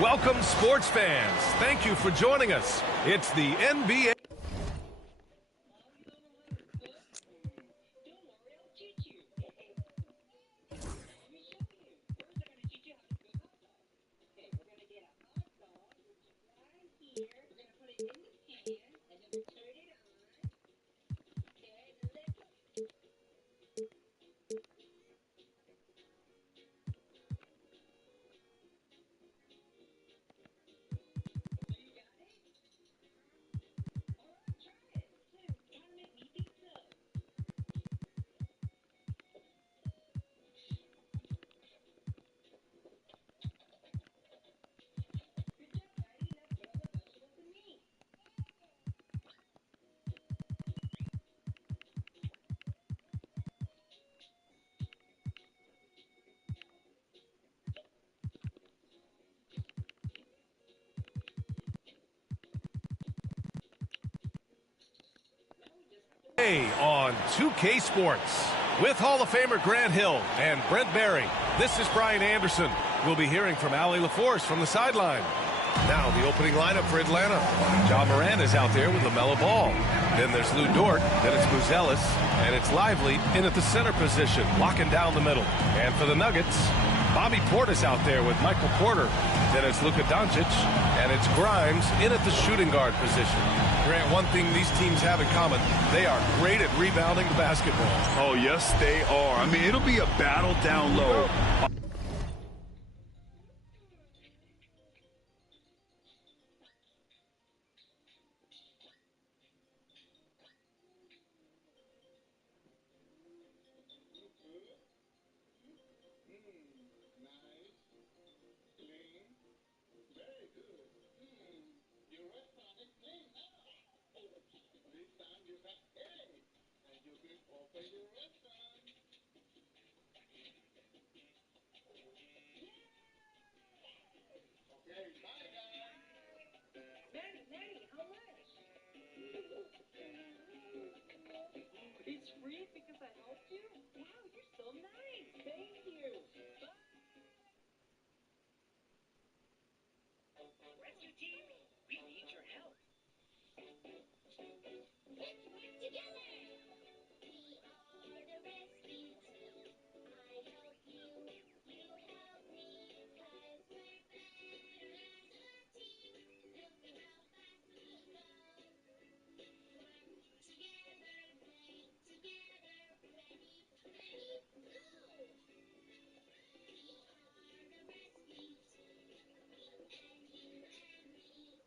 Welcome, sports fans. Thank you for joining us. It's the NBA. On 2K Sports with Hall of Famer Grant Hill and Brent Barry. This is Brian Anderson. We'll be hearing from Allie LaForce from the sideline. Now the opening lineup for Atlanta. Ja Morant is out there with LaMelo Ball. Then there's Lou Dort. Then it's Buzelis. And it's Lively in at the center position, locking down the middle. And for the Nuggets, Bobby Portis out there with Michael Porter. Then it's Luka Doncic. And it's Grimes in at the shooting guard position. Grant, one thing these teams have in common, they are great at rebounding the basketball. Oh, yes, they are. I mean, it'll be a battle down low. It's free because I helped you? Wow, you're so nice. Thank you. Rescue team, we need your help. Let's work together. We are the rescue team. I help you, you help me. 'Cause we're better as a team. Look at how fast we go. Work together, play together, ready, go! We are the rescue team, me and you and me.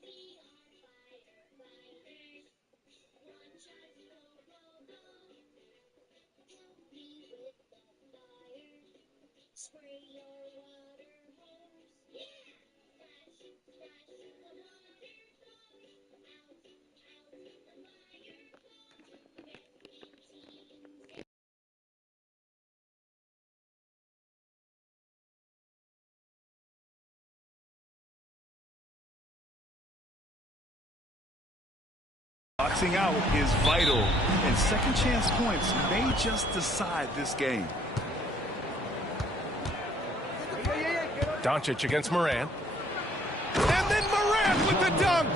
We are firefighters, watch us go, go, go. Help me with the fire, spray your water hose. Yeah! Splash, splash, the water goes out, out, the fire goes. Rescue teams. Boxing out is vital, and second chance points may just decide this game. Doncic against Morant. And then Morant with the dunk.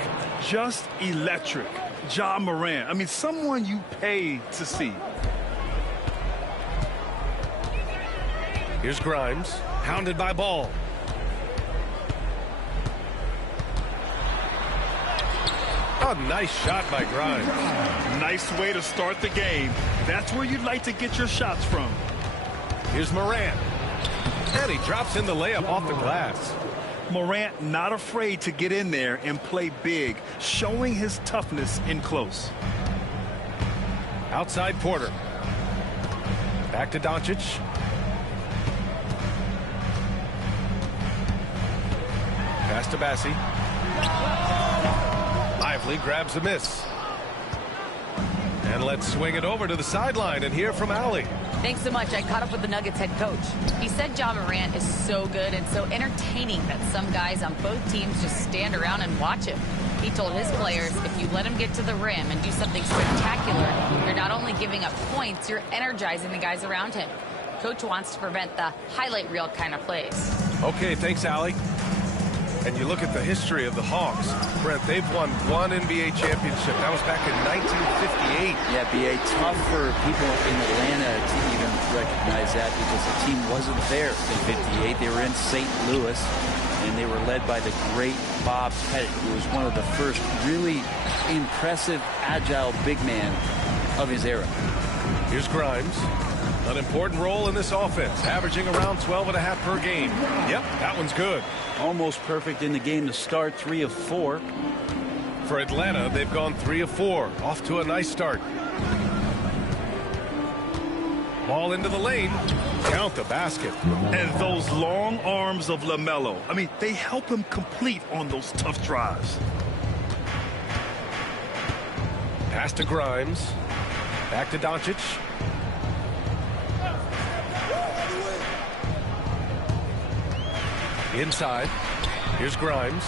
Just electric. Ja Morant. I mean, someone you pay to see. Here's Grimes, hounded by Ball. A nice shot by Grimes. Nice way to start the game. That's where you'd like to get your shots from. Here's Morant. And he drops in the layup off the glass. Morant not afraid to get in there and play big, showing his toughness in close. Outside Porter. Back to Doncic. Pass to Bassi. Lively grabs the miss. And let's swing it over to the sideline and hear from Allie. Thanks so much. I caught up with the Nuggets head coach. He said Ja Morant is so good and so entertaining that some guys on both teams just stand around and watch him. He told his players, if you let him get to the rim and do something spectacular, you're not only giving up points, you're energizing the guys around him. Coach wants to prevent the highlight reel kind of plays. Okay, thanks, Allie. And you look at the history of the Hawks. Brent, they've won one NBA championship. That was back in 1958. Yeah, B.A., tough for people in Atlanta to even recognize that because the team wasn't there in 58. They were in St. Louis, and they were led by the great Bob Pettit, who was one of the first really impressive, agile big man of his era. Here's Grimes. An important role in this offense, averaging around 12.5 per game. Yep, that one's good. Almost perfect in the game to start, 3 of 4. For Atlanta, they've gone 3 of 4. Off to a nice start. Ball into the lane. Count the basket. And those long arms of LaMelo, I mean, they help him complete on those tough drives. Pass to Grimes. Back to Doncic. Inside. Here's Grimes.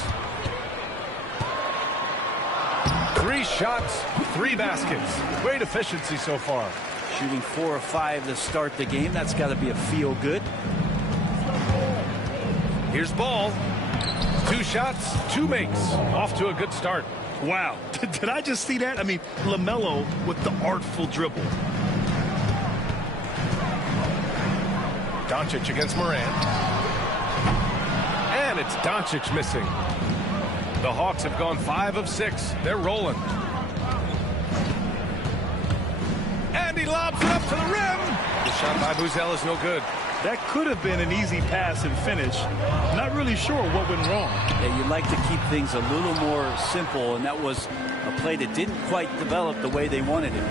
3 shots, 3 baskets. Great efficiency so far. Shooting 4 of 5 to start the game. That's got to be a feel good. Here's Ball. 2 shots, 2 makes. Off to a good start. Wow. Did I just see that? I mean, LaMelo with the artful dribble. Doncic against Morant. And it's Doncic missing. The Hawks have gone 5 of 6. They're rolling. And he lobs it up to the rim. The shot by Buzel is no good. That could have been an easy pass and finish. Not really sure what went wrong. Yeah, you'd like to keep things a little more simple, and that was a play that didn't quite develop the way they wanted it.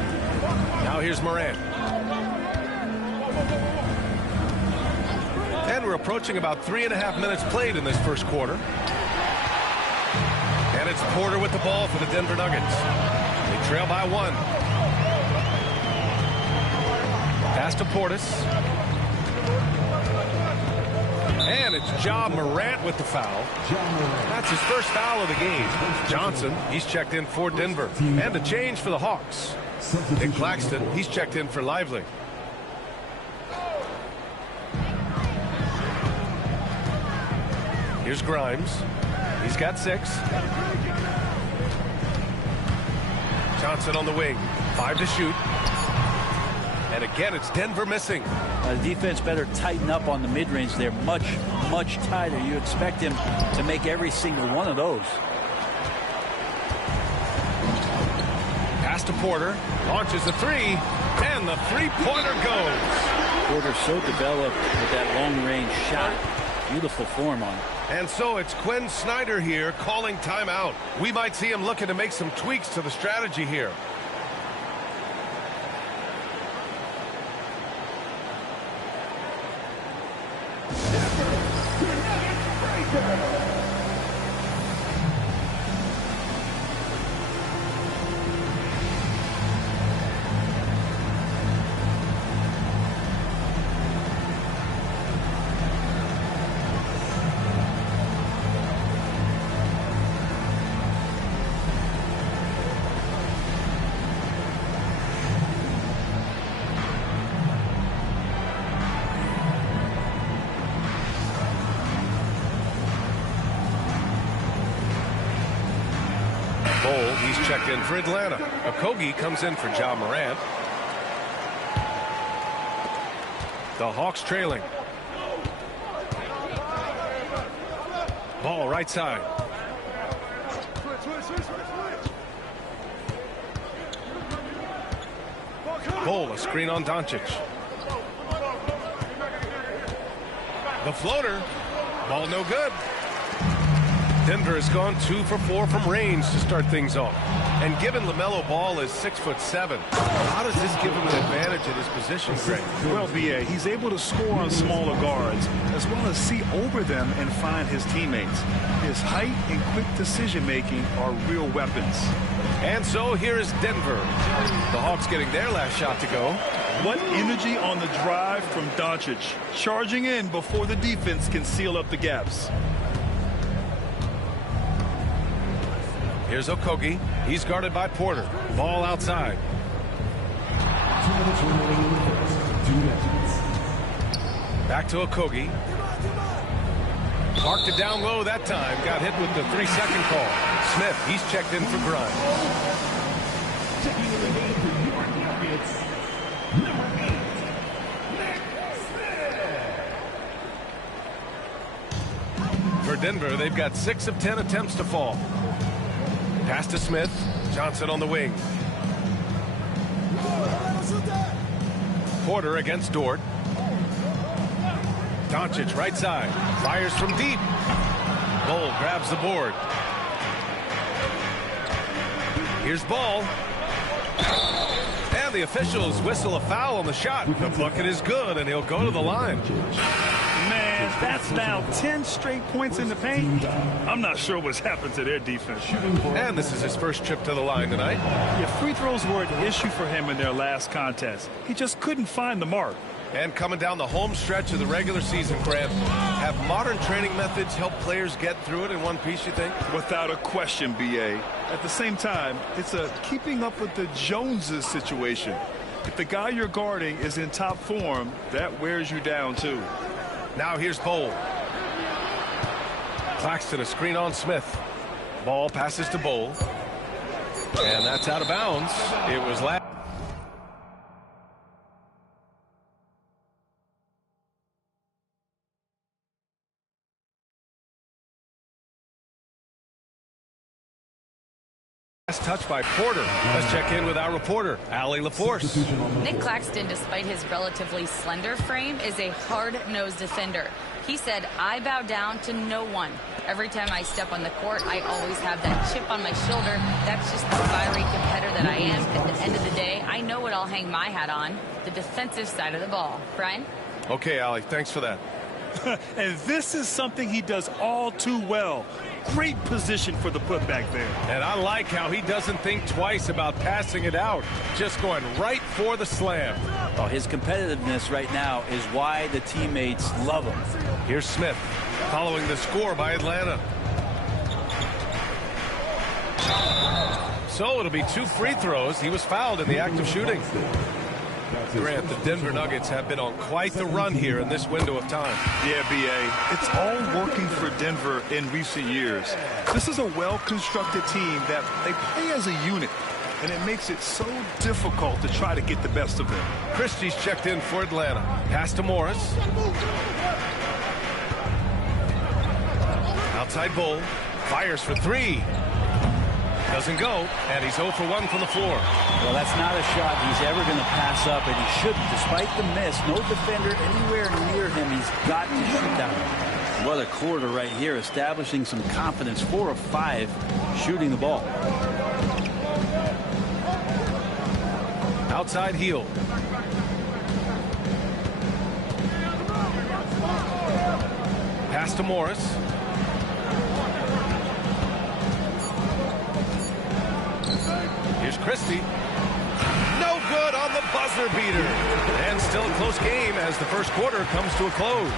Now here's Morant. And we're approaching about 3.5 minutes played in this first quarter. And it's Porter with the ball for the Denver Nuggets. They trail by 1. Pass to Portis. And it's Ja Morant with the foul. That's his first foul of the game. Johnson, he's checked in for Denver. And a change for the Hawks. Nick Claxton, he's checked in for Lively. Here's Grimes. He's got 6. Johnson on the wing. 5 to shoot. And again, it's Denver missing. The defense better tighten up on the mid-range. They're much, much tighter. You expect him to make every single one of those. Pass to Porter. Launches the 3. And the three-pointer goes. Porter so developed with that long-range shot. Beautiful form on it. And so it's Quinn Snyder here calling timeout. We might see him looking to make some tweaks to the strategy here. He's checked in for Atlanta. Okogie comes in for Ja Morant. The Hawks trailing. Ball right side. Ball, a screen on Doncic. The floater. Ball no good. Denver has gone 2 for 4 from range to start things off. And given LaMelo Ball is 6'7", how does this give him an advantage in his position, Greg? Well, B.A., he's able to score on smaller guards as well as see over them and find his teammates. His height and quick decision-making are real weapons. And so here is Denver. The Hawks getting their last shot to go. What energy on the drive from Doncic, charging in before the defense can seal up the gaps. Here's Okogie. He's guarded by Porter. Ball outside. 2 minutes remaining in the first. 2 minutes. Back to Okogie. Parked it down low that time. Got hit with the 3-second call. Smith, he's checked in for Grimes. Checking in the game for your Nuggets, number 8, Nick Smith. For Denver, they've got 6 of 10 attempts to fall. Pass to Smith. Johnson on the wing. Porter against Dort. Doncic right side. Fires from deep. Bol grabs the board. Here's Ball. And the officials whistle a foul on the shot. The bucket is good, and he'll go to the line. Man, that's now 10 straight points in the paint. I'm not sure what's happened to their defense. And this is his first trip to the line tonight. Yeah, free throws were an issue for him in their last contest. He just couldn't find the mark. And coming down the home stretch of the regular season, Grant, have modern training methods helped players get through it in one piece, you think? Without a question, B.A. At the same time, it's a keeping up with the Joneses situation. If the guy you're guarding is in top form, that wears you down, too. Now here's Bol. Claxton a screen on Smith. Ball passes to Bol. And that's out of bounds. It was last. Touch by Porter. Let's check in with our reporter, Allie LaForce. Nick Claxton, despite his relatively slender frame, is a hard-nosed defender. He said, "I bow down to no one. Every time I step on the court, I always have that chip on my shoulder. That's just the fiery competitor that I am. At the end of the day, I know what I'll hang my hat on, the defensive side of the ball." Brian? Okay, Allie, thanks for that. And this is something he does all too well. Great position for the putback there. And I like how he doesn't think twice about passing it out. Just going right for the slam. Oh, his competitiveness right now is why the teammates love him. Here's Smith following the score by Atlanta. So it'll be 2 free throws. He was fouled in the act of shooting. Grant, the Denver Nuggets have been on quite the run here in this window of time. Yeah, B.A. It's all working for Denver in recent years. This is a well-constructed team that they play as a unit, and it makes it so difficult to try to get the best of them. Christie's checked in for Atlanta. Pass to Morris. Outside Bol. Fires for 3. Doesn't go, and he's 0 for 1 from the floor. Well, that's not a shot he's ever going to pass up, and he shouldn't. Despite the miss, no defender anywhere near him. He's got to shoot down. What a quarter right here, establishing some confidence. 4 of 5 shooting the ball. Outside heel. Pass to Morris. Here's Christie. No good on the buzzer beater. And still a close game as the first quarter comes to a close.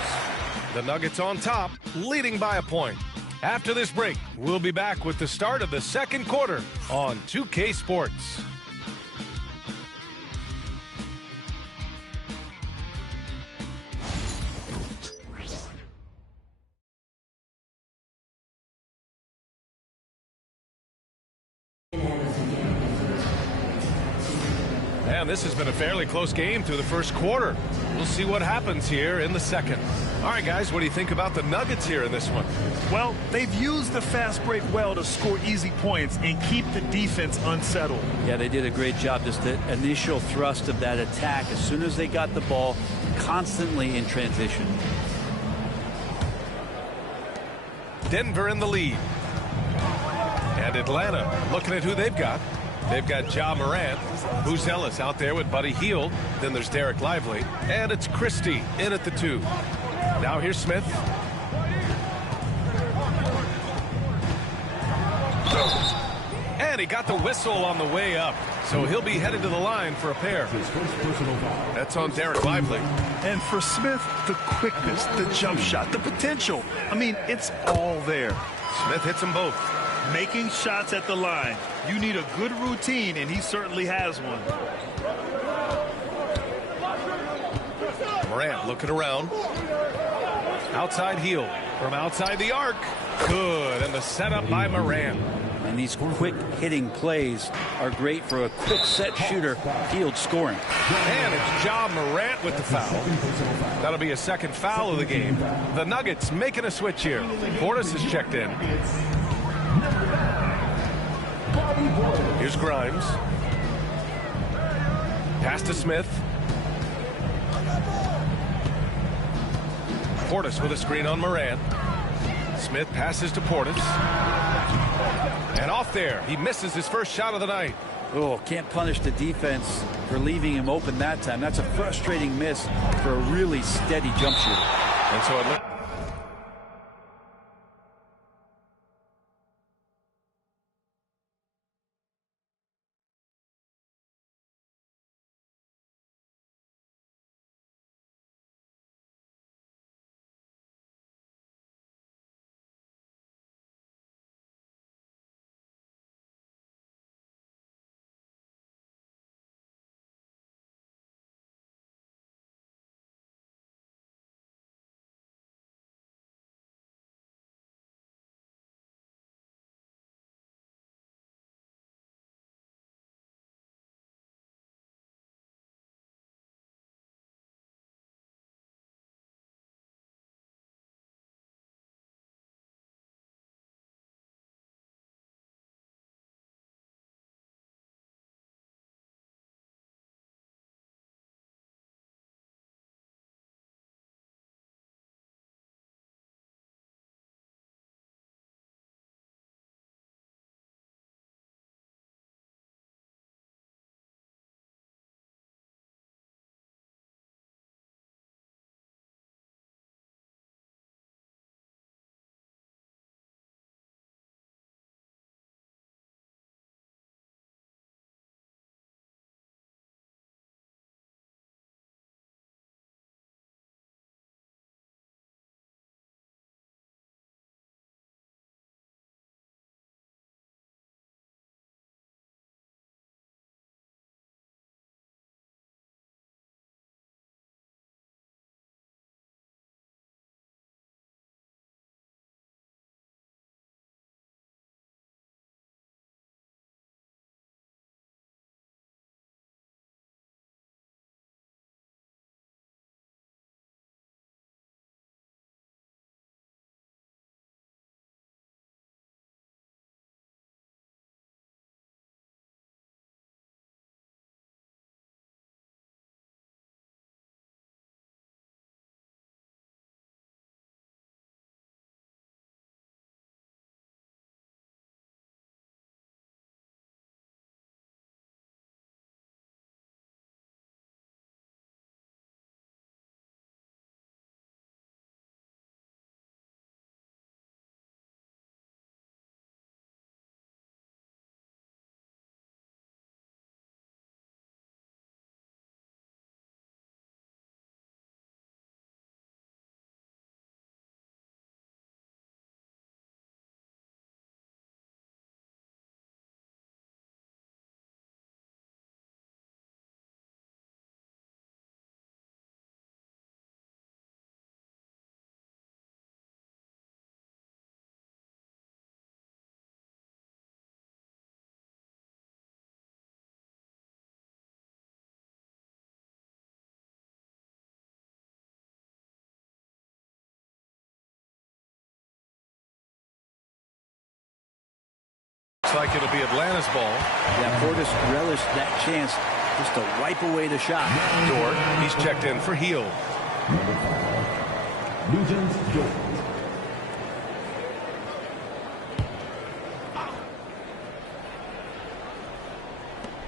The Nuggets on top, leading by a point. After this break, we'll be back with the start of the second quarter on 2K Sports. And this has been a fairly close game through the first quarter. We'll see what happens here in the second. All right, guys, what do you think about the Nuggets here in this one? Well, they've used the fast break well to score easy points and keep the defense unsettled. Yeah, they did a great job. Just the initial thrust of that attack, as soon as they got the ball, constantly in transition. Denver in the lead. And Atlanta looking at who they've got. They've got Ja Morant, who's Ellis out there with Buddy Hield. Then there's Derek Lively. And it's Christie in at the 2. Now here's Smith. And he got the whistle on the way up. So he'll be headed to the line for a pair. That's on Derek Lively. And for Smith, the quickness, the jump shot, the potential. I mean, it's all there. Smith hits them both. Making shots at the line. You need a good routine, and he certainly has one. Morant looking around. Outside heel from outside the arc. Good, and the setup by Morant. And these quick hitting plays are great for a quick set shooter field scoring. And it's Ja Morant with the foul. That'll be a second foul of the game. The Nuggets making a switch here. Portis is checked in. Here's Grimes. Pass to Smith. Portis with a screen on Morant. Smith passes to Portis. And off there. He misses his first shot of the night. Oh, can't punish the defense for leaving him open that time. That's a frustrating miss for a really steady jump shooter. And so it looks. Looks like it'll be Atlanta's ball. Yeah, Portis relished that chance just to wipe away the shot. Dort, he's checked in for Hield. Nugent Dort.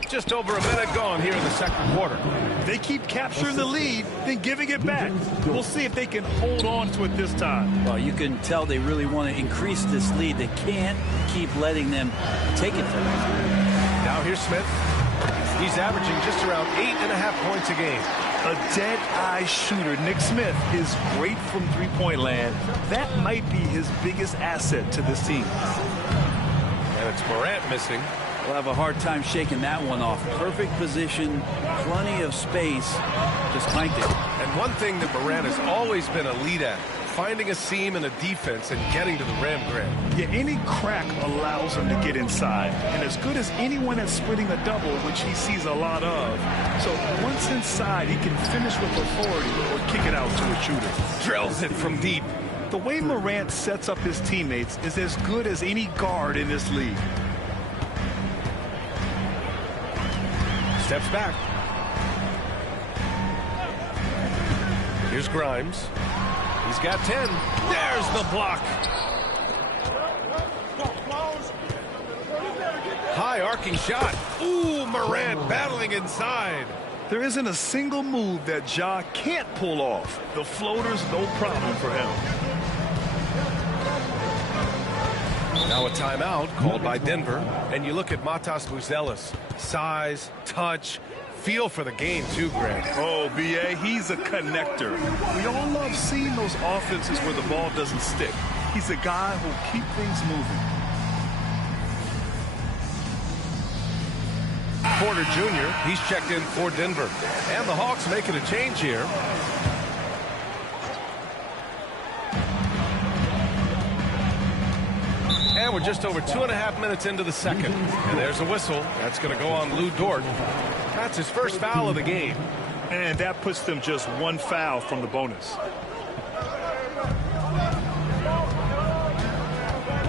Just over a minute gone here in the second quarter. They keep capturing the lead, then giving it back. We'll see if they can hold on to it this time. Well, you can tell they really want to increase this lead. They can't keep letting them take it from them. Now here's Smith. He's averaging just around 8.5 points a game. A dead-eye shooter. Nick Smith is great from three-point land. That might be his biggest asset to this team. That's Morant missing. We'll have a hard time shaking that one off. Perfect position, plenty of space, just clanked it. And one thing that Morant has always been elite at, finding a seam in a defense and getting to the rim, Grant. Yeah, any crack allows him to get inside. And as good as anyone at splitting a double, which he sees a lot of. So once inside, he can finish with authority or kick it out to a shooter. Drills it from deep. The way Morant sets up his teammates is as good as any guard in this league. Steps back. Here's Grimes. He's got 10. There's the block. High arcing shot. Ooh, Morant battling inside. There isn't a single move that Ja can't pull off. The floater's no problem for him. Now a timeout called by Denver. And you look at Matas Buzelis. Size, touch, feel for the game too, Grant. Oh, B.A., he's a connector. We all love seeing those offenses where the ball doesn't stick. He's a guy who'll keep things moving. Porter Jr., he's checked in for Denver. And the Hawks making a change here. And we're just over 2.5 minutes into the second. And there's a whistle. That's going to go on Lou Dort. That's his first foul of the game. And that puts them just one foul from the bonus.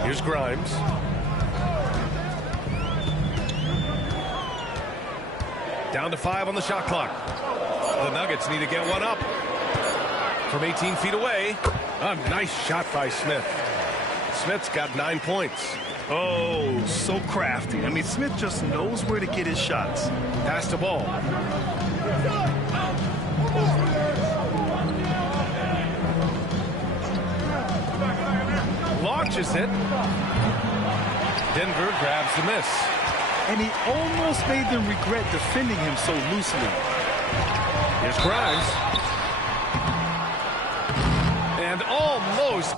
Here's Grimes. Down to 5 on the shot clock. The Nuggets need to get one up. From 18 feet away. A nice shot by Smith. Smith's got 9 points. Oh, so crafty. I mean, Smith just knows where to get his shots. Pass the ball. Launches it. Denver grabs the miss. And he almost made them regret defending him so loosely. Here's Grimes. And almost.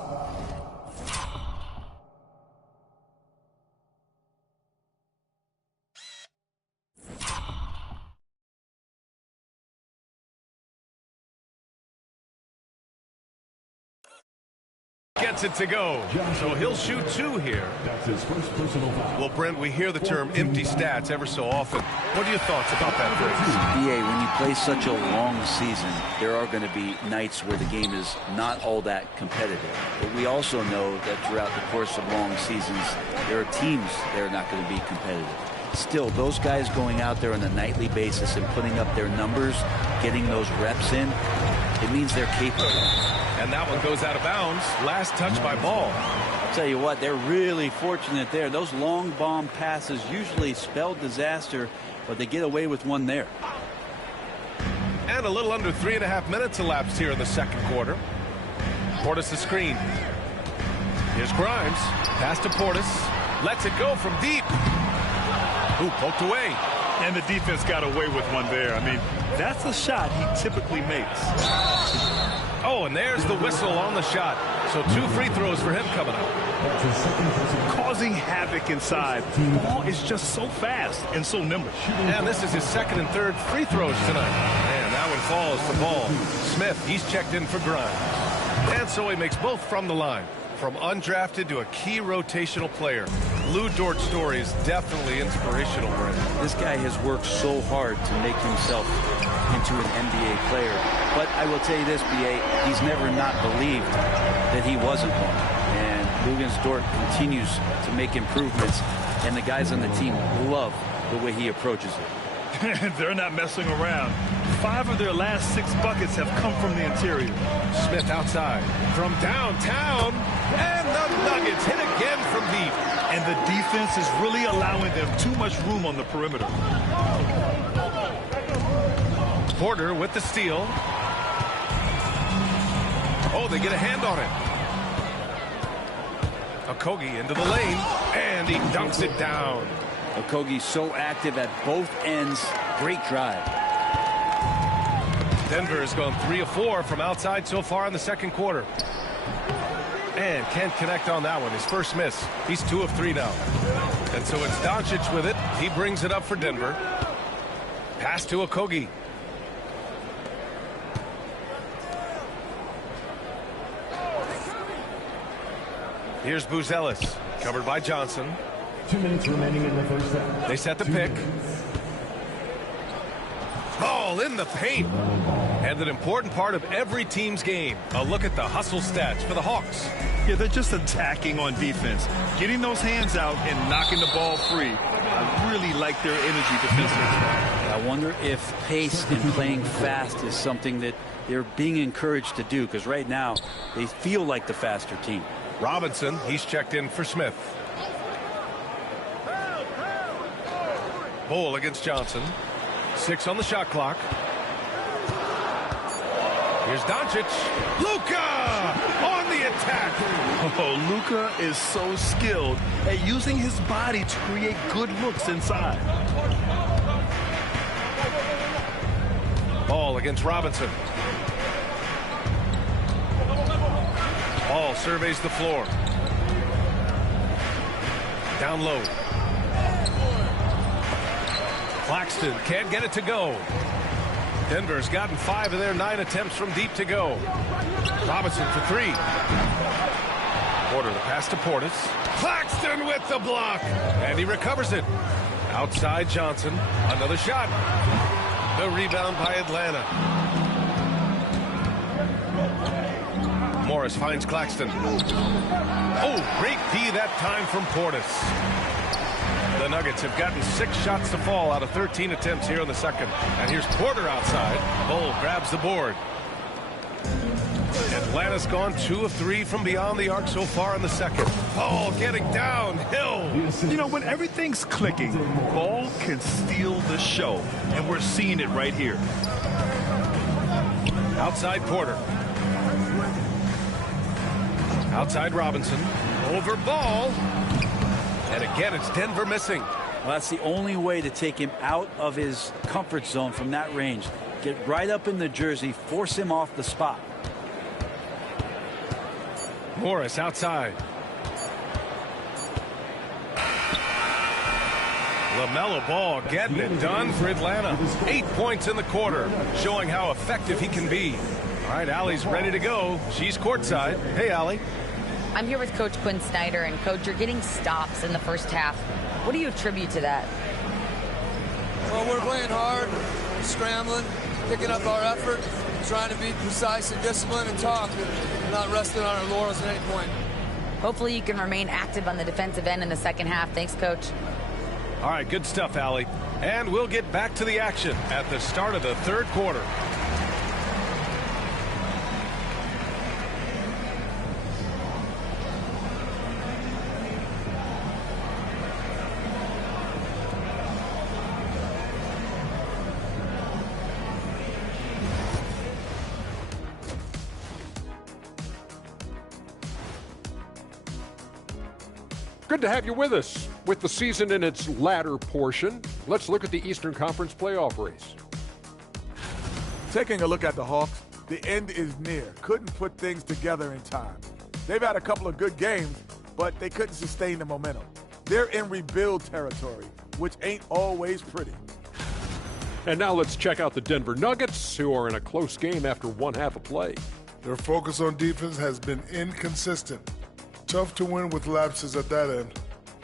Gets it to go. So he'll shoot 2 here. That's his first personal foul. Well, Brent, we hear the term empty stats ever so often. What are your thoughts about that phrase? BA, when you play such a long season, there are going to be nights where the game is not all that competitive. But we also know that throughout the course of long seasons, there are teams that are not going to be competitive. Still, those guys going out there on a nightly basis and putting up their numbers, getting those reps in, it means they're capable. And that one goes out of bounds. Last touch by Ball. I'll tell you what, they're really fortunate there. Those long bomb passes usually spell disaster, but they get away with one there. And a little under 3.5 minutes elapsed here in the second quarter. Portis the screen. Here's Grimes. Pass to Portis. Lets it go from deep. Ooh, poked away. And the defense got away with one there. I mean, that's a shot he typically makes. Oh, and there's the whistle on the shot. So 2 free throws for him coming up. That's his second personal foul. Causing havoc inside. The ball is just so fast and so nimble. And this is his second and third free throws tonight. And that one falls to Ball. Smith, he's checked in for Grimes. And so he makes both from the line. From undrafted to a key rotational player. Lou Dort's story is definitely inspirational, Brent. This guy has worked so hard to make himself into an NBA player. But I will tell you this, BA, he's never not believed that he wasn't one. And Luka Dort continues to make improvements, and the guys on the team love the way he approaches it. They're not messing around. 5 of their last 6 buckets have come from the interior. Smith outside from downtown, and the Nuggets hit again from deep. And the defense is really allowing them too much room on the perimeter. Porter with the steal. Oh, they get a hand on it. Okogie into the lane, and he dunks it down. Okogie's so active at both ends. Great drive. Denver has gone 3 of 4 from outside so far in the second quarter. And can't connect on that one. His first miss. He's 2 of 3 now. And so it's Doncic with it. He brings it up for Denver. Pass to Okogie. Here's Buzelis, covered by Johnson. 2 minutes remaining in the first half. They set the pick. Ball in the paint. And an important part of every team's game. A look at the hustle stats for the Hawks. Yeah, they're just attacking on defense. Getting those hands out and knocking the ball free. I really like their energy defensively. I wonder if pace and playing fast is something that they're being encouraged to do, because right now they feel like the faster team. Robinson, he's checked in for Smith. Ball against Johnson. 6 on the shot clock. Here's Doncic. Luka on the attack. Oh, Luka is so skilled at using his body to create good looks inside. Ball against Robinson. Ball surveys the floor. Down low. Claxton can't get it to go. Denver's gotten 5 of their 9 attempts from deep to go. Robinson for 3. Porter the pass to Portis. Claxton with the block. And he recovers it. Outside Johnson. Another shot. The rebound by Atlanta. Morris finds Claxton. Oh, great D that time from Portis. The Nuggets have gotten 6 shots to fall out of 13 attempts here in the second. And here's Porter outside. Bull grabs the board. Atlanta's gone 2 of 3 from beyond the arc so far in the second. Ball getting downhill. You know, when everything's clicking, Ball can steal the show. And we're seeing it right here. Outside Porter. Outside Robinson. Over Ball. And again, it's Denver missing. Well, that's the only way to take him out of his comfort zone from that range. Get right up in the jersey, force him off the spot. Morris outside. LaMelo Ball getting it done for Atlanta. 8 points in the quarter, showing how effective he can be. All right, Allie's ready to go. She's courtside. Hey, Allie. I'm here with Coach Quinn Snyder, and Coach, you're getting stops in the first half. What do you attribute to that? Well, we're playing hard, scrambling, picking up our effort, trying to be precise and disciplined and talk, and not resting on our laurels at any point. Hopefully you can remain active on the defensive end in the second half. Thanks, Coach. All right, good stuff, Allie. And we'll get back to the action at the start of the third quarter. Good to have you with us. With the season in its latter portion, let's look at the Eastern Conference playoff race. Taking a look at the Hawks, the end is near. Couldn't put things together in time. They've had a couple of good games, but they couldn't sustain the momentum. They're in rebuild territory, which ain't always pretty. And now let's check out the Denver Nuggets, who are in a close game after one half of play. Their focus on defense has been inconsistent. Tough to win with lapses at that end.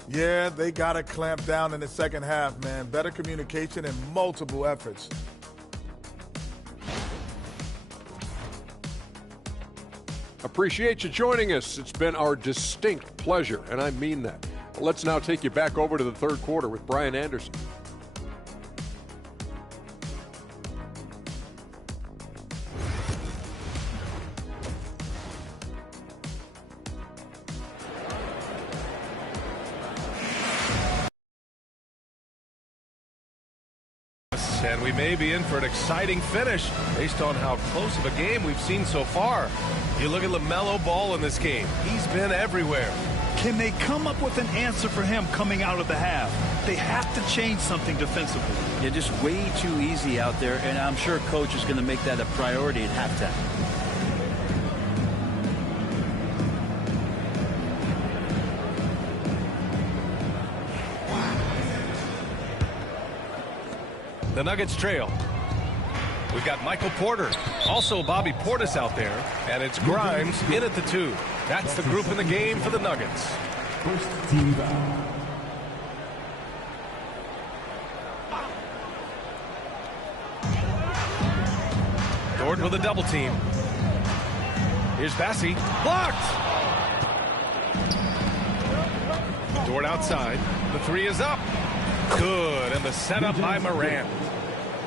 Yeah, they got to clamp down in the second half, man. Better communication and multiple efforts. Appreciate you joining us. It's been our distinct pleasure, and I mean that. Let's now take you back over to the third quarter with Brian Anderson. And we may be in for an exciting finish based on how close of a game we've seen so far. You look at LaMelo Ball in this game. He's been everywhere. Can they come up with an answer for him coming out of the half? They have to change something defensively. You're just way too easy out there, and I'm sure Coach is going to make that a priority at halftime. The Nuggets trail. We've got Michael Porter, also Bobby Portis out there, and it's Grimes in at the 2. That's the group in the game for the Nuggets. First team foul. Dort with a double team. Here's Bassey. Blocked! Dort outside. The 3 is up. Good. And the setup by Morant.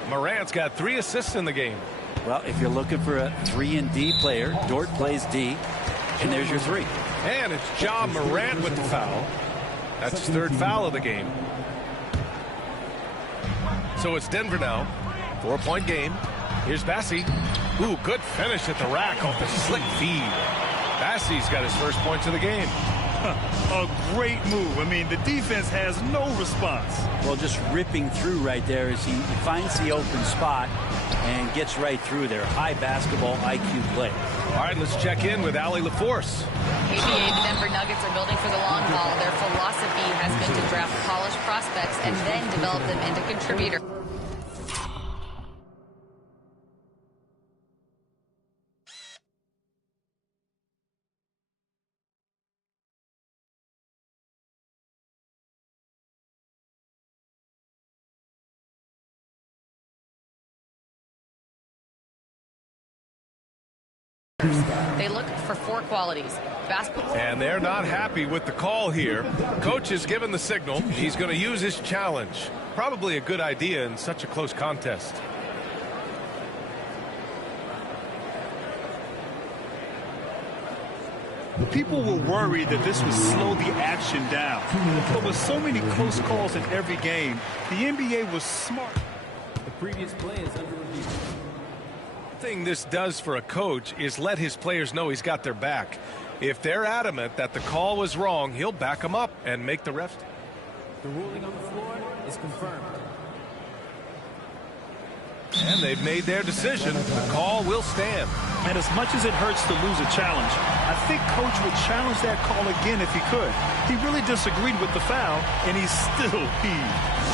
Morant's got 3 assists in the game. Well, if you're looking for a 3-and-D player, Dort plays D, and there's your 3. And it's Ja Morant with the foul. That's his 3rd foul of the game. So it's Denver now. 4-point game. Here's Bassey. Ooh, good finish at the rack off the slick feed. Bassey's got his first points of the game. A great move. I mean, the defense has no response. Well, just ripping through right there as he finds the open spot and gets right through there. High basketball IQ play. All right, let's check in with Allie LaForce. ABA, the Denver Nuggets are building for the long haul. Their philosophy has been to draft polished prospects and then develop them into contributors. They look for 4 qualities. Basketball. And they're not happy with the call here. Coach has given the signal. He's going to use his challenge. Probably a good idea in such a close contest. People were worried that this would slow the action down. But with so many close calls in every game, the NBA was smart. The previous play is under review. Thing this does for a coach is let his players know he's got their back. If they're adamant that the call was wrong, he'll back them up and make the ref. The ruling on the floor is confirmed. And they've made their decision. The call will stand. And as much as it hurts to lose a challenge, I think Coach would challenge that call again if he could. He really disagreed with the foul, and he's still peeved.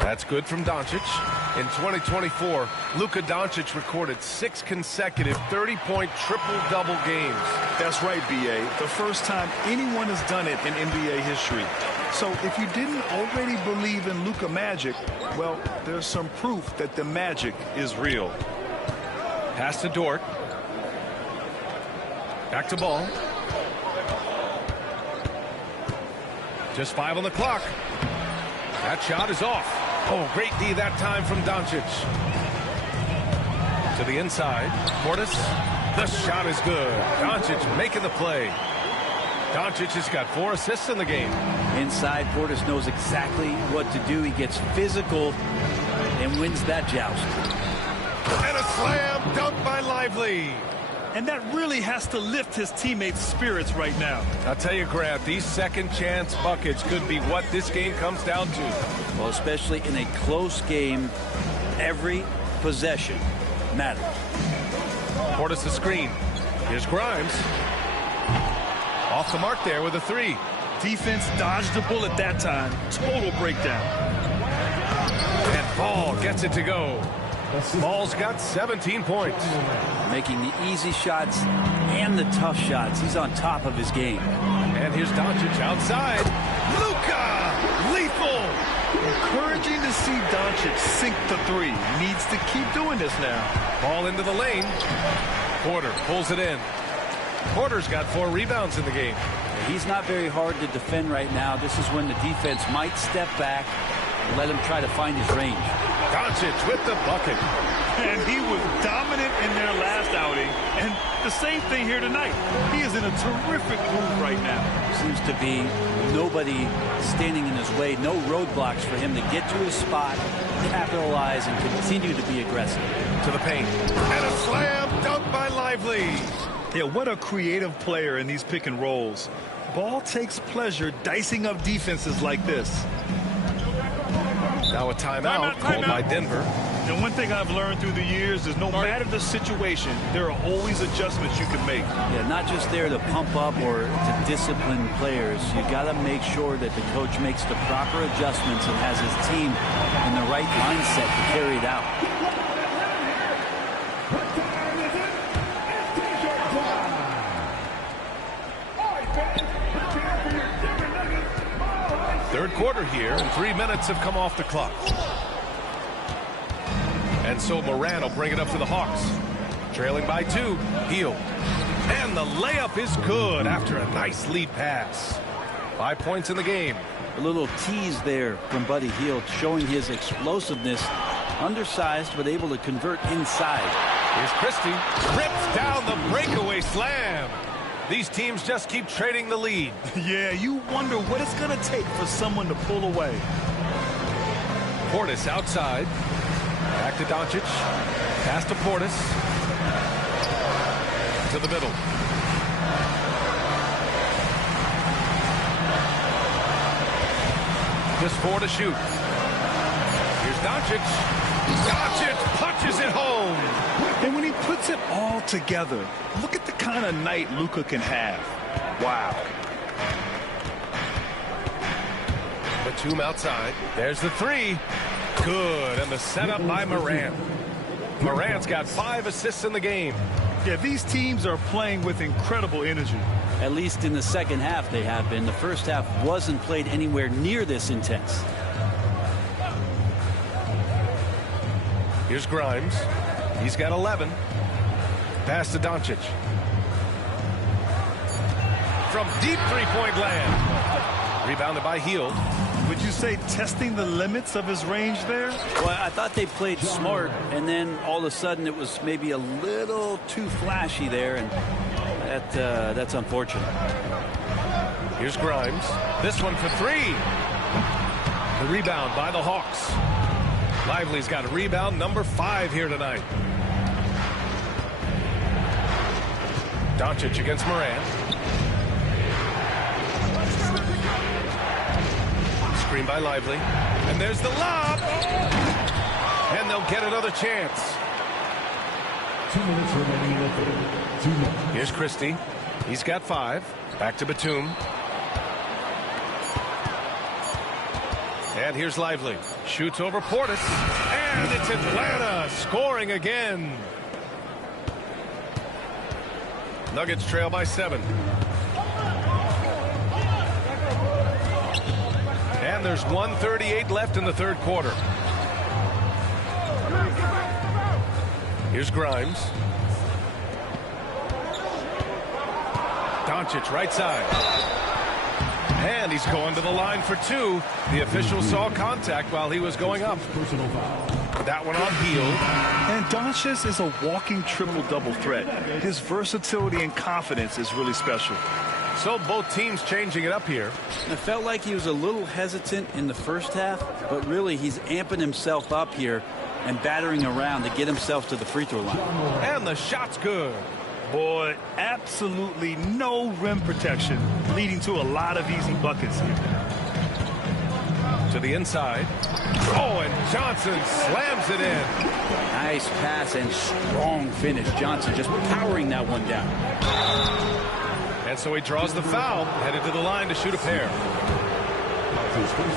That's good from Doncic. In 2024, Luka Doncic recorded 6 consecutive 30-point triple-double games. That's right, B.A. The first time anyone has done it in NBA history. So if you didn't already believe in Luka magic, well, there's some proof that the magic is real. Pass to Dort. Back to Ball. Just 5 on the clock. That shot is off. Oh, great D that time from Doncic. To the inside. Portis. The shot is good. Doncic making the play. Doncic has got 4 assists in the game. Inside, Portis knows exactly what to do. He gets physical and wins that joust. And a slam dunk by Lively. And that really has to lift his teammates' spirits right now. I'll tell you, Grant, these second chance buckets could be what this game comes down to. Well, especially in a close game, every possession matters. Portis the screen. Here's Grimes. Off the mark there with a 3. Defense dodged the bullet that time. Total breakdown. And Ball gets it to go. Ball's got 17 points. Making the easy shots and the tough shots. He's on top of his game. And here's Doncic outside. Luka! Lethal! Encouraging to see Doncic sink the three. Needs to keep doing this now. Ball into the lane. Porter pulls it in. Porter's got 4 rebounds in the game. He's not very hard to defend right now. This is when the defense might step back and let him try to find his range. Doncic with the bucket. And he was dominant in their last outing. And the same thing here tonight. He is in a terrific mood right now. Seems to be nobody standing in his way. No roadblocks for him to get to his spot, capitalize, and continue to be aggressive. To the paint. And a slam dunk by Lively. Yeah, what a creative player in these pick and rolls. Ball takes pleasure dicing up defenses like this. Now a timeout called by Denver. And one thing I've learned through the years is no matter the situation, there are always adjustments you can make. Yeah, not just there to pump up or to discipline players. You got to make sure that the coach makes the proper adjustments and has his team in the right mindset to carry it out. Third quarter here, and 3 minutes have come off the clock. And so Moran will bring it up to the Hawks. Trailing by 2, Hield. And the layup is good after a nice lead pass. 5 points in the game. A little tease there from Buddy Hield, showing his explosiveness. Undersized, but able to convert inside. Here's Christie. Rips down the breakaway slam. These teams just keep trading the lead. Yeah, you wonder what it's going to take for someone to pull away. Portis outside. Back to Doncic. Pass to Portis. To the middle. Just 4 to shoot. Here's Doncic. Doncic punches it home. And when he puts it all together, look at the kind of night Luka can have. Wow. Batum outside. There's the 3. Good. And the setup by Morant. Morant's got 5 assists in the game. Yeah, these teams are playing with incredible energy. At least in the second half they have been. The first half wasn't played anywhere near this intense. Here's Grimes. He's got 11. Pass to Doncic. From deep three-point land. Rebounded by Hield. Would you say testing the limits of his range there? Well, I thought they played smart, and then all of a sudden it was maybe a little too flashy there, and that's unfortunate. Here's Grimes. This one for 3. The rebound by the Hawks. Lively's got a rebound number 5 here tonight. Doncic against Morant. Screen by Lively. And there's the lob. And they'll get another chance. 2 minutes remaining in the third. 2 minutes. Here's Christie. He's got 5. Back to Batum. And here's Lively. Shoots over Portis. And it's Atlanta scoring again. Nuggets trail by 7. And there's 1:38 left in the third quarter. Here's Grimes. Doncic right side. And he's going to the line for 2. The official saw contact while he was going up. Personal foul. That one on Hield. And Doncic is a walking triple-double threat. His versatility and confidence is really special. So both teams changing it up here. It felt like he was a little hesitant in the first half, but really he's amping himself up here and battering around to get himself to the free throw line. And the shot's good. Boy, absolutely no rim protection, leading to a lot of easy buckets here. To the inside. Oh, and Johnson slams it in. Nice pass and strong finish. Johnson just powering that one down. And so he draws the foul, headed to the line to shoot a pair.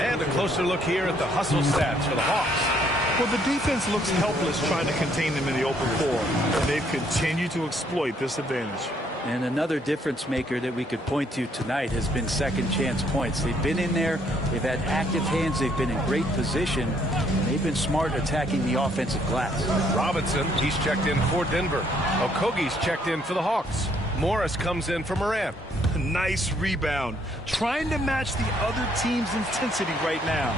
And a closer look here at the hustle stats for the Hawks. Well, the defense looks helpless trying to contain them in the open floor, and they've continued to exploit this advantage. And another difference maker that we could point to tonight has been second chance points. They've been in there, they've had active hands, they've been in great position, and they've been smart attacking the offensive glass. Robinson, he's checked in for Denver. Okogie's checked in for the Hawks. Morris comes in for Morant. Nice rebound. Trying to match the other team's intensity right now.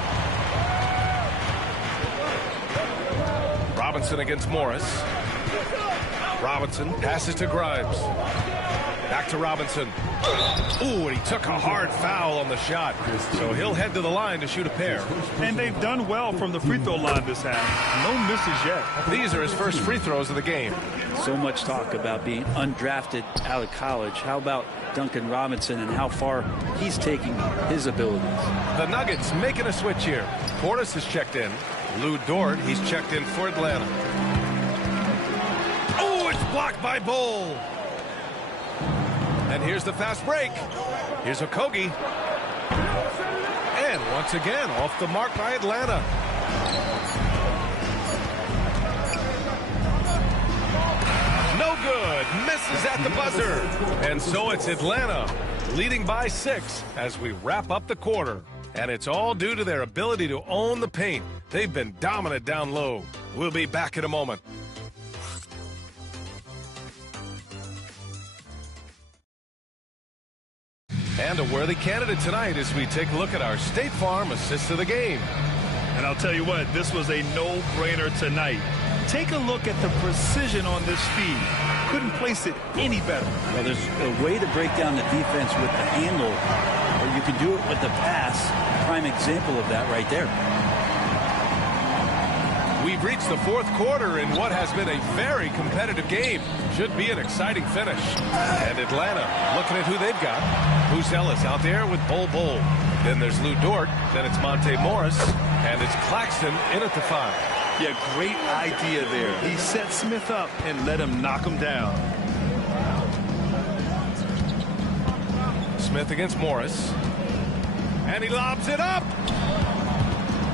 Robinson against Morris. Robinson passes to Grimes. Back to Robinson. Ooh, and he took a hard foul on the shot. So he'll head to the line to shoot a pair. And they've done well from the free throw line this half. No misses yet. These are his first free throws of the game. So much talk about being undrafted out of college. How about Duncan Robinson and how far he's taking his abilities? The Nuggets making a switch here. Portis is checked in. Lou Dort, he's checked in for Atlanta. Oh, it's blocked by Bull. And here's the fast break. Here's Okogie. And once again, off the mark by Atlanta. No good. Misses at the buzzer. And so it's Atlanta leading by 6 as we wrap up the quarter. And it's all due to their ability to own the paint. They've been dominant down low. We'll be back in a moment. And a worthy candidate tonight as we take a look at our State Farm assist of the game. And I'll tell you what, this was a no-brainer tonight. Take a look at the precision on this feed. Couldn't place it any better. Well, there's a way to break down the defense with the handle, or you can do it with the pass. Prime example of that right there. We've reached the fourth quarter in what has been a very competitive game. Should be an exciting finish. And Atlanta, looking at who they've got. Buzelis out there with Bull. Then there's Lou Dort. Then it's Monte Morris. And it's Claxton in at the 5. Yeah, great idea there. He set Smith up and let him knock him down. Smith against Morris. And he lobs it up.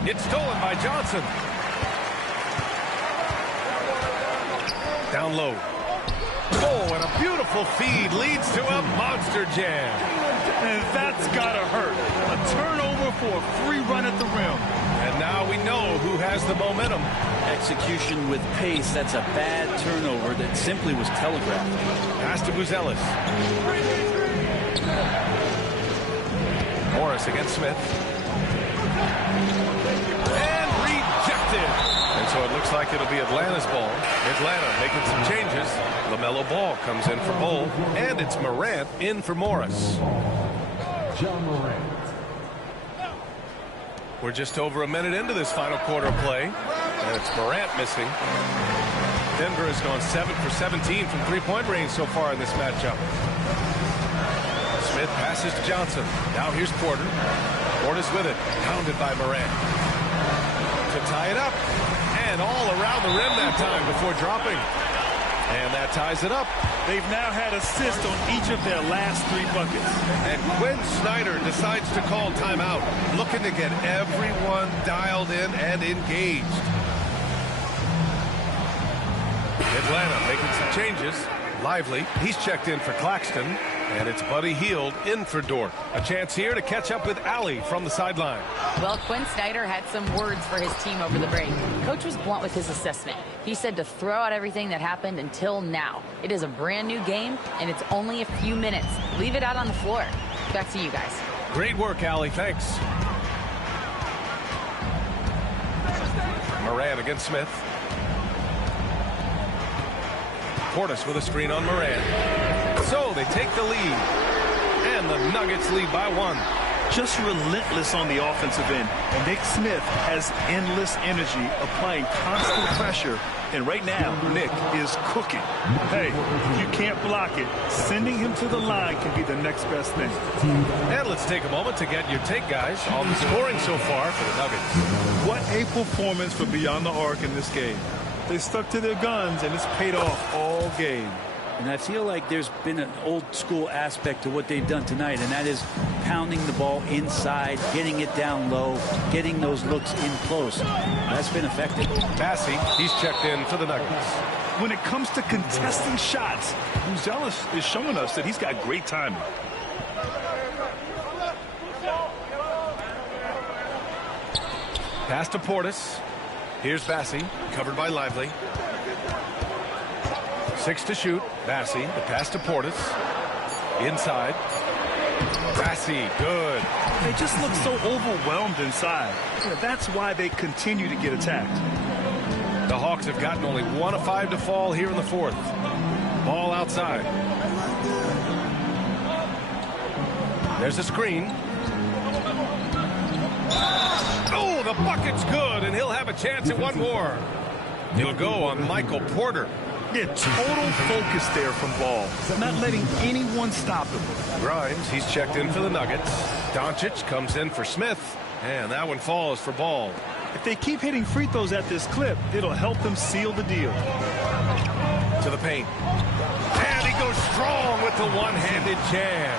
It's stolen by Johnson. Down low. Oh, and a beautiful feed leads to a monster jam. And that's got to hurt. A turnover for a free run at the rim. And now we know who has the momentum. Execution with pace, that's a bad turnover that simply was telegraphed. Pass to Buzelis. Morris against Smith. And rejected. And so it looks like it'll be Atlanta's ball. Atlanta making some changes. LaMelo Ball comes in for Bull. And it's Morant in for Morris. John Morant. We're just over a minute into this final quarter play. And it's Morant missing. Denver has gone 7 for 17 from three-point range so far in this matchup. Smith passes to Johnson. Now here's Porter. Porter's with it. Pounded by Morant. To tie it up. And all around the rim that time before dropping. And that ties it up. They've now had assists on each of their last 3 buckets. And Quinn Snyder decides to call timeout, looking to get everyone dialed in and engaged. Atlanta making some changes. Lively, he's checked in for Claxton, and it's Buddy Hield in for Dort. A chance here to catch up with Allie from the sideline. Well, Quinn Snyder had some words for his team over the break. Coach was blunt with his assessment. He said to throw out everything that happened until now. It is a brand new game, and it's only a few minutes. Leave it out on the floor. Back to you guys. Great work, Allie. Thanks. Morant against Smith. Portis with a screen on Morant. So they take the lead. And the Nuggets lead by 1. Just relentless on the offensive end. Nick Smith has endless energy, applying constant pressure. And right now, Nick is cooking. Hey, if you can't block it, sending him to the line can be the next best thing. And let's take a moment to get your take, guys, on the scoring so far for the Nuggets. What a performance for Beyond the Arc in this game. They stuck to their guns, and it's paid off all game. And I feel like there's been an old school aspect to what they've done tonight, and that is pounding the ball inside, getting it down low, getting those looks in close. That's been effective. Bassey, he's checked in for the Nuggets. When it comes to contesting shots, Buzelis is showing us that he's got great timing. Pass to Portis. Here's Bassey, covered by Lively. 6 to shoot. Bassey, the pass to Portis. Inside. Bassey, good. They just look so overwhelmed inside. That's why they continue to get attacked. The Hawks have gotten only 1 of 5 to fall here in the fourth. Ball outside. There's a screen. Oh, the bucket's good, and he'll have a chance at one more. It'll go on Michael Porter. Yeah, total focus there from Ball. Not letting anyone stop him. Grimes, he's checked in for the Nuggets. Doncic comes in for Smith, and that one falls for Ball. If they keep hitting free throws at this clip, it'll help them seal the deal. To the paint. And he goes strong with the one-handed jam.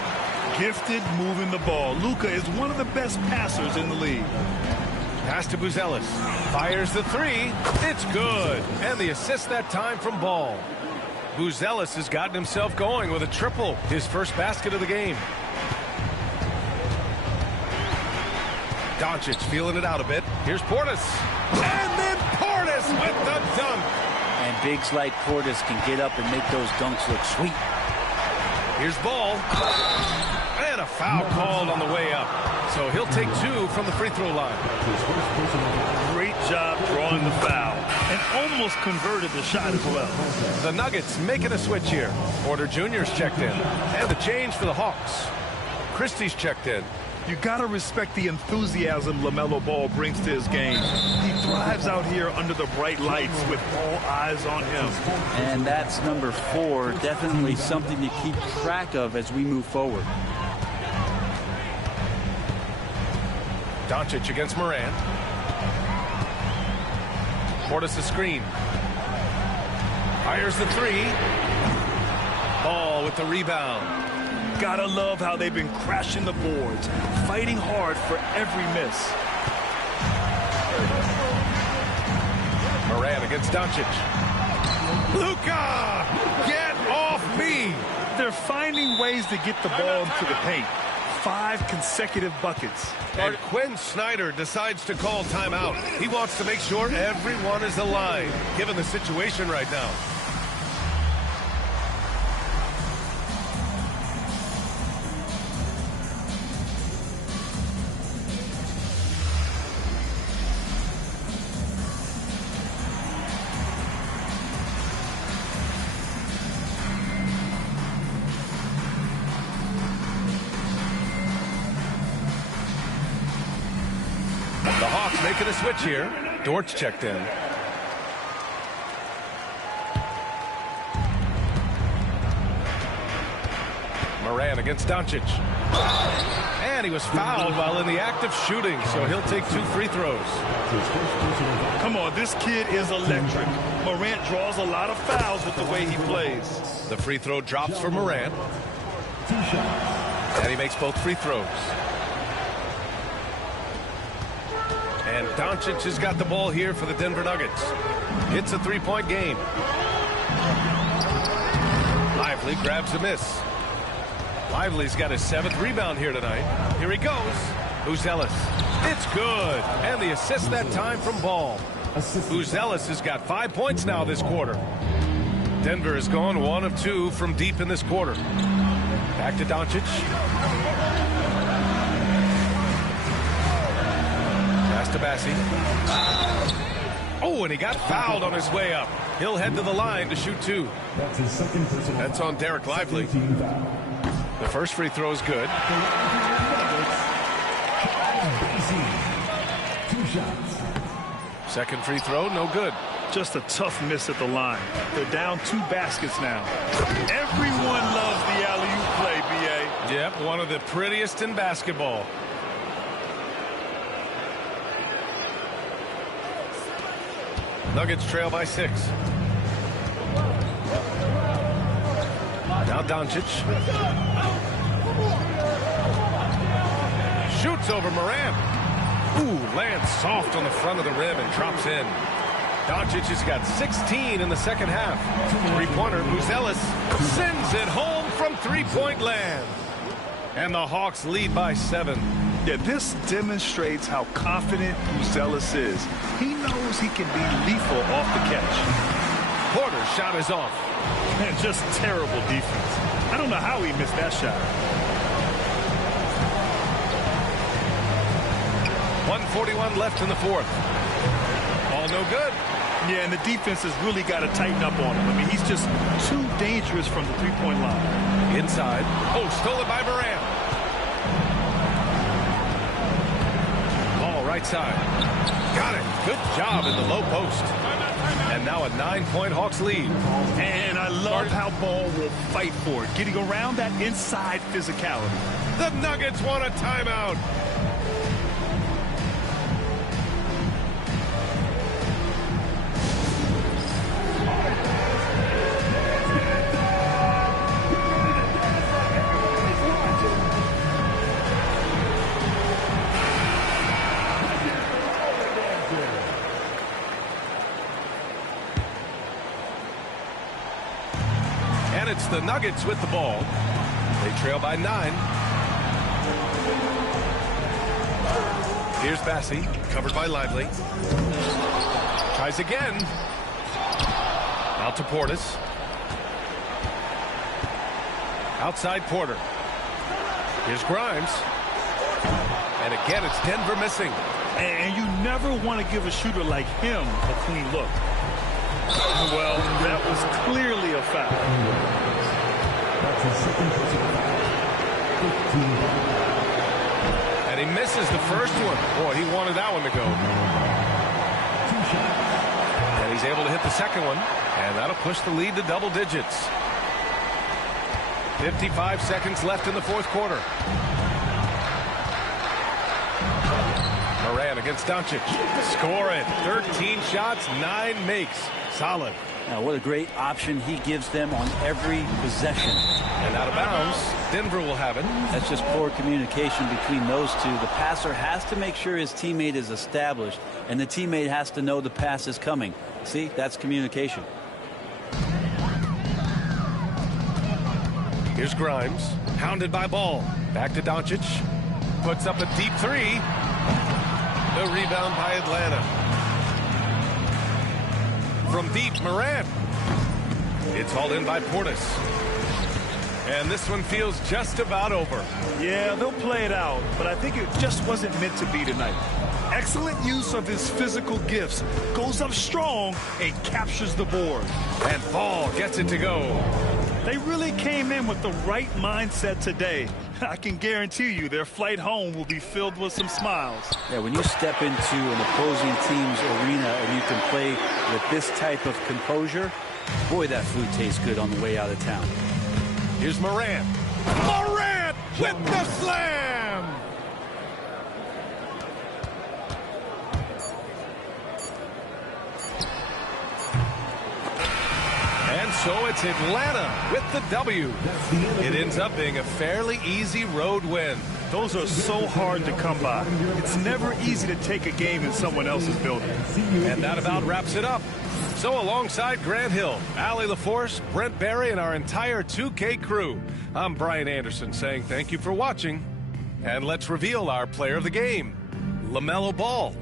Gifted moving the ball. Luka is one of the best passers in the league. Pass to Buzelis. Fires the three. It's good. And the assist that time from Ball. Buzelis has gotten himself going with a triple. His first basket of the game. Doncic feeling it out a bit. Here's Portis. And then Portis with the dunk. And bigs like Portis can get up and make those dunks look sweet. Here's Ball. And a foul called on the way up. So he'll take 2 from the free throw line. Great job drawing the foul. And almost converted the shot as well. The Nuggets making a switch here. Porter Jr.'s checked in. And the change for the Hawks. Christie's checked in. You got to respect the enthusiasm LaMelo Ball brings to his game. He thrives out here under the bright lights with all eyes on him. And that's number 4. Definitely something to keep track of as we move forward. Doncic against Moran. Portis a screen. Fires the three. Ball with the rebound. Gotta love how they've been crashing the boards, fighting hard for every miss. Moran against Doncic. Luka! Get off me! They're finding ways to get the ball into the paint. 5 consecutive buckets. And Quinn Snyder decides to call timeout. He wants to make sure everyone is aligned, given the situation right now. The Hawks making a switch here. Dort's checked in. Moran against Doncic. And he was fouled while in the act of shooting, so he'll take 2 free throws. Come on, this kid is electric. Morant draws a lot of fouls with the way he plays. The free throw drops for Moran. And he makes both free throws. And Doncic has got the ball here for the Denver Nuggets. It's a 3-point game. Lively grabs a miss. Lively's got his 7th rebound here tonight. Here he goes. Buzelis. It's good. And the assist that time from Ball. Buzelis has got 5 points now this quarter. Denver has gone 1 of 2 from deep in this quarter. Back to Doncic. Pass to Bassey. Oh, and he got fouled on his way up. He'll head to the line to shoot 2. That's his second personal. That's on Derek Lively. The first free throw is good. 2 shots. Second free throw, no good. Just a tough miss at the line. They're down 2 baskets now. Everyone loves the alley-oop play, B.A. Yep, one of the prettiest in basketball. Nuggets trail by 6. Now Doncic. Shoots over Morant. Ooh, lands soft on the front of the rim and drops in. Doncic has got 16 in the second half. Three-pointer, Buzelis sends it home from three-point land. And the Hawks lead by 7. Yeah, this demonstrates how confident Buzelis is. He knows he can be lethal off the catch. Porter's shot is off. Man, just terrible defense. I don't know how he missed that shot. 1:41 left in the fourth. All no good. Yeah, and the defense has really got to tighten up on him. I mean, he's just too dangerous from the three-point line. Inside. Oh, stolen by Morant. Ball right side. Got it. Good job in the low post. And now a 9-point Hawks lead. And I love how Ball will fight for it, getting around that inside physicality. The Nuggets want a timeout. It's the Nuggets with the ball. They trail by 9. Here's Bassie, covered by Lively. Tries again. Out to Portis. Outside Porter. Here's Grimes. And again, it's Denver missing. And you never want to give a shooter like him a clean look. Well, that was clearly a foul. That's his second personal foul. 15. And he misses the first one. Boy, he wanted that one to go. 2 shots. And he's able to hit the second one. And that'll push the lead to double digits. 55 seconds left in the fourth quarter. Morant against Doncic. Score it. 13 shots, 9 makes. Solid. Now, what a great option he gives them on every possession. And out of bounds, Denver will have it. That's just poor communication between those two. The passer has to make sure his teammate is established, and the teammate has to know the pass is coming. See, that's communication. Here's Grimes, hounded by Ball. Back to Doncic. Puts up a deep three. The rebound by Atlanta. From deep, Morant. It's hauled in by Portis. And this one feels just about over. Yeah, they'll play it out, but I think it just wasn't meant to be tonight. Excellent use of his physical gifts. Goes up strong and captures the board. And Ball gets it to go. They really came in with the right mindset today. I can guarantee you their flight home will be filled with some smiles. Yeah, when you step into an opposing team's arena and you can play with this type of composure, boy, that food tastes good on the way out of town. Here's Morant. Morant with the slam! And so it's Atlanta with the W. It ends up being a fairly easy road win. Those are so hard to come by. It's never easy to take a game in someone else's building. And that about wraps it up. So alongside Grant Hill, Allie LaForce, Brent Barry, and our entire 2K crew, I'm Brian Anderson saying thank you for watching. And let's reveal our player of the game, LaMelo Ball.